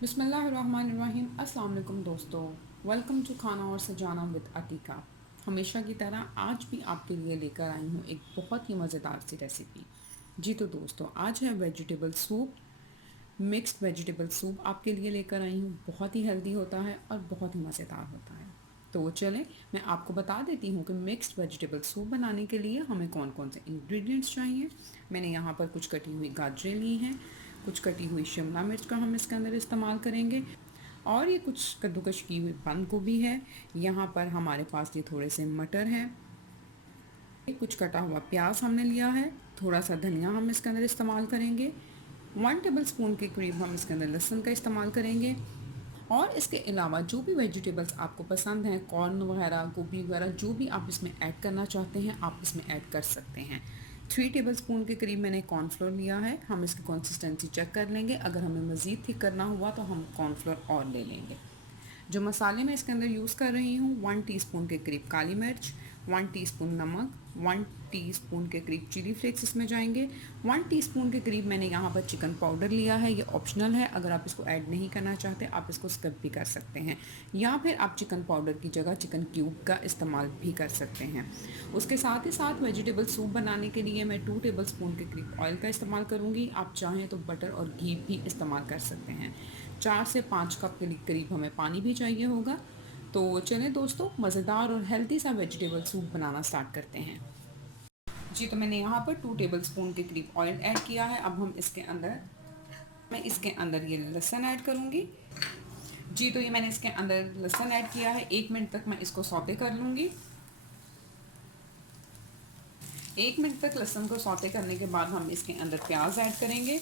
बिस्मिल्लाहिर्रहमानिर्रहीम। अस्सलाम वालेकुम दोस्तों, वेलकम टू खाना और सजाना विद अतीका। हमेशा की तरह आज भी आपके लिए लेकर आई हूँ एक बहुत ही मज़ेदार सी रेसिपी। जी तो दोस्तों, आज है vegetable soup, mixed vegetable soup आपके लिए लेकर आई हूँ। बहुत ही हेल्दी होता है और बहुत ही मज़ेदार होता है। तो चलें, मैं आपको बता देती हूँ कि मिक्स्ड वेजिटेबल सूप बनाने के लिए हमें कौन कौन से इंग्रेडिएंट्स चाहिए। मैंने यहाँ पर कुछ कटी हुई गाजरें ली हैं, कुछ कटी हुई शिमला मिर्च का हम इसके अंदर इस्तेमाल करेंगे, और ये कुछ कद्दूकश की हुई बंद गोभी है। यहाँ पर हमारे पास ये थोड़े से मटर हैं, कुछ कटा हुआ प्याज हमने लिया है, थोड़ा सा धनिया हम इसके अंदर इस्तेमाल करेंगे, 1 टेबल स्पून के करीब हम इसके अंदर लहसुन का इस्तेमाल करेंगे। और इसके अलावा जो भी वेजिटेबल्स आपको पसंद हैं, कॉर्न वगैरह, गोभी वगैरह, जो भी आप इसमें ऐड करना चाहते हैं आप इसमें ऐड कर सकते हैं। 3 टेबल स्पून के करीब मैंने कॉर्नफ्लोर लिया है। हम इसकी कंसिस्टेंसी चेक कर लेंगे, अगर हमें मज़ीद थिक करना हुआ तो हम कॉर्नफ्लोर और ले लेंगे। जो मसाले मैं इसके अंदर यूज़ कर रही हूँ, 1 टीस्पून के करीब काली मिर्च, 1 टीस्पून नमक, 1 टीस्पून के करीब चिली फ्लेक्स इसमें जाएंगे, 1 टीस्पून के करीब मैंने यहाँ पर चिकन पाउडर लिया है। ये ऑप्शनल है, अगर आप इसको ऐड नहीं करना चाहते आप इसको स्किप भी कर सकते हैं, या फिर आप चिकन पाउडर की जगह चिकन क्यूब का इस्तेमाल भी कर सकते हैं। उसके साथ ही साथ वेजिटेबल सूप बनाने के लिए मैं 2 टेबल स्पून के करीब ऑयल का इस्तेमाल करूँगी। आप चाहें तो बटर और घी भी इस्तेमाल कर सकते हैं। 4 से 5 कप के करीब हमें पानी भी चाहिए होगा। तो चलें दोस्तों, मज़ेदार और हेल्दी सा वेजिटेबल सूप बनाना स्टार्ट करते हैं। जी तो मैंने यहाँ पर 2 टेबल स्पून के करीब ऑयल ऐड किया है। अब मैं इसके अंदर ये लहसुन ऐड करूँगी। जी तो ये मैंने इसके अंदर लहसुन ऐड किया है। 1 मिनट तक मैं इसको सौते कर लूँगी। 1 मिनट तक लहसुन को सौते करने के बाद हम इसके अंदर प्याज ऐड करेंगे।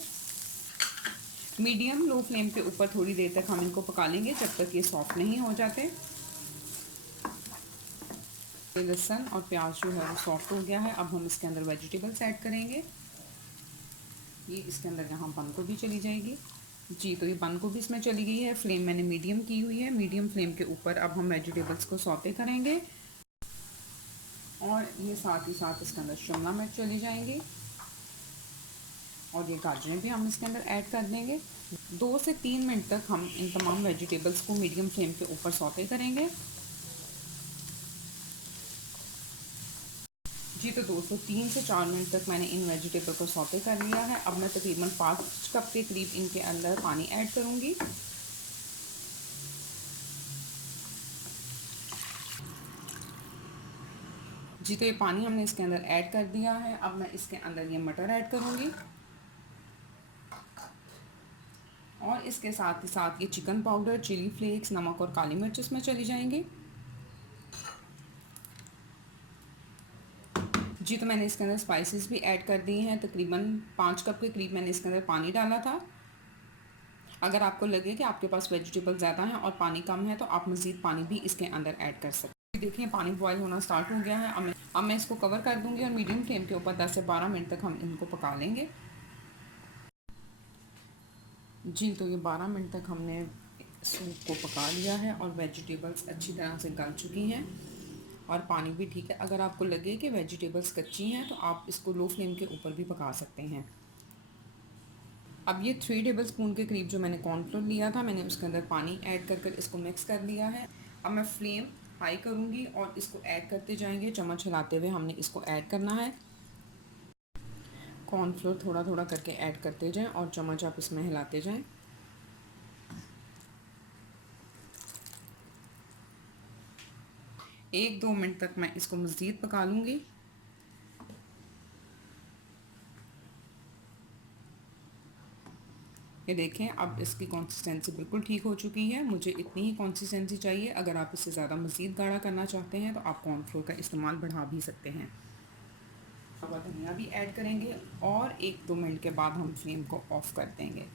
मीडियम लो फ्लेम के ऊपर थोड़ी देर तक हम इनको पका लेंगे जब तक ये सॉफ्ट नहीं हो जाते। लहसुन और प्याज जो है वो सॉफ्ट हो गया है। अब हम इसके अंदर वेजिटेबल्स ऐड करेंगे। ये इसके अंदर यहाँ बंद गोभी चली जाएगी। जी तो ये बंद गोभी इसमें चली गई है। फ्लेम मैंने मीडियम की हुई है। मीडियम फ्लेम के ऊपर अब हम वेजिटेबल्स को सौते करेंगे, और ये साथ ही साथ इसके अंदर शिमला मिर्च चली जाएंगी, और ये गाजरें भी हम इसके अंदर ऐड कर देंगे। 2 से 3 मिनट तक हम इन तमाम वेजिटेबल्स को मीडियम फ्लेम के ऊपर सौते करेंगे। जी तो दोस्तों, 3 से 4 मिनट तक मैंने इन वेजिटेबल को सौते कर लिया है। अब मैं तकरीबन 5 कप के करीब इनके अंदर पानी ऐड करूँगी। जी तो ये पानी हमने इसके अंदर ऐड कर दिया है। अब मैं इसके अंदर ये मटर ऐड करूँगी, और इसके साथ ही साथ ये चिकन पाउडर, चिली फ्लेक्स, नमक और काली मिर्च इसमें चली जाएंगी। जी तो मैंने इसके अंदर स्पाइसेस भी ऐड कर दी हैं। तकरीबन 5 कप के करीब मैंने इसके अंदर पानी डाला था। अगर आपको लगे कि आपके पास वेजिटेबल ज़्यादा हैं और पानी कम है तो आप मज़ीद पानी भी इसके अंदर ऐड कर सकते हैं। देखिए पानी बॉयल होना स्टार्ट हो गया है। अब मैं इसको कवर कर दूंगी और मीडियम फ्लेम के ऊपर 10 से 12 मिनट तक हम इनको पका लेंगे। जी तो ये 12 मिनट तक हमने सूप को पका लिया है और वेजिटेबल्स अच्छी तरह से गल चुकी हैं और पानी भी ठीक है। अगर आपको लगे कि वेजिटेबल्स कच्ची हैं तो आप इसको लो फ्लेम के ऊपर भी पका सकते हैं। अब ये 3 टेबल स्पून के करीब जो मैंने कॉर्नफ्लोर लिया था, मैंने उसके अंदर पानी ऐड कर कर इसको मिक्स कर लिया है। अब मैं फ्लेम हाई करूँगी और इसको ऐड करते जाएंगे, चम्मच हिलाते हुए हमने इसको ऐड करना है। कॉर्नफ्लोर थोड़ा थोड़ा करके ऐड करते जाएं और चम्मच आप इसमें हिलाते जाएं। 1-2 मिनट तक मैं इसको मज़ीद पका लूँगी। ये देखें, अब इसकी कंसिस्टेंसी बिल्कुल ठीक हो चुकी है। मुझे इतनी ही कंसिस्टेंसी चाहिए। अगर आप इससे ज़्यादा मज़ीद गाढ़ा करना चाहते हैं तो आप कॉर्नफ्लोर का इस्तेमाल बढ़ा भी सकते हैं। अब धनिया भी ऐड करेंगे और 1-2 मिनट के बाद हम फ्लेम को ऑफ़ कर देंगे।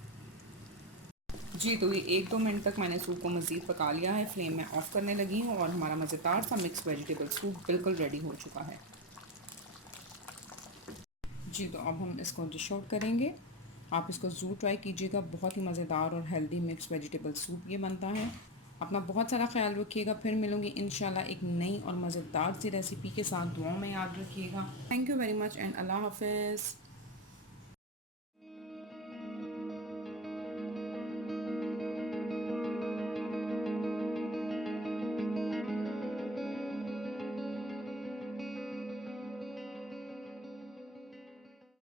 जी तो ये 1-2 मिनट तक मैंने सूप को मज़ीद पका लिया है। फ्लेम में ऑफ़ करने लगी हूँ और हमारा मज़ेदार सा मिक्स वेजिटेबल सूप बिल्कुल रेडी हो चुका है। जी तो अब हम इसको डिश आउट करेंगे। आप इसको ज़रूर ट्राई कीजिएगा। बहुत ही मज़ेदार और हेल्दी मिक्स वेजिटेबल सूप ये बनता है। अपना बहुत सारा ख्याल रखिएगा। फिर मिलूँगी इंशाल्लाह एक नई और मज़ेदार सी रेसिपी के साथ। दुआ में याद रखिएगा। Thank you very much and अल्लाह हाफ़िज़।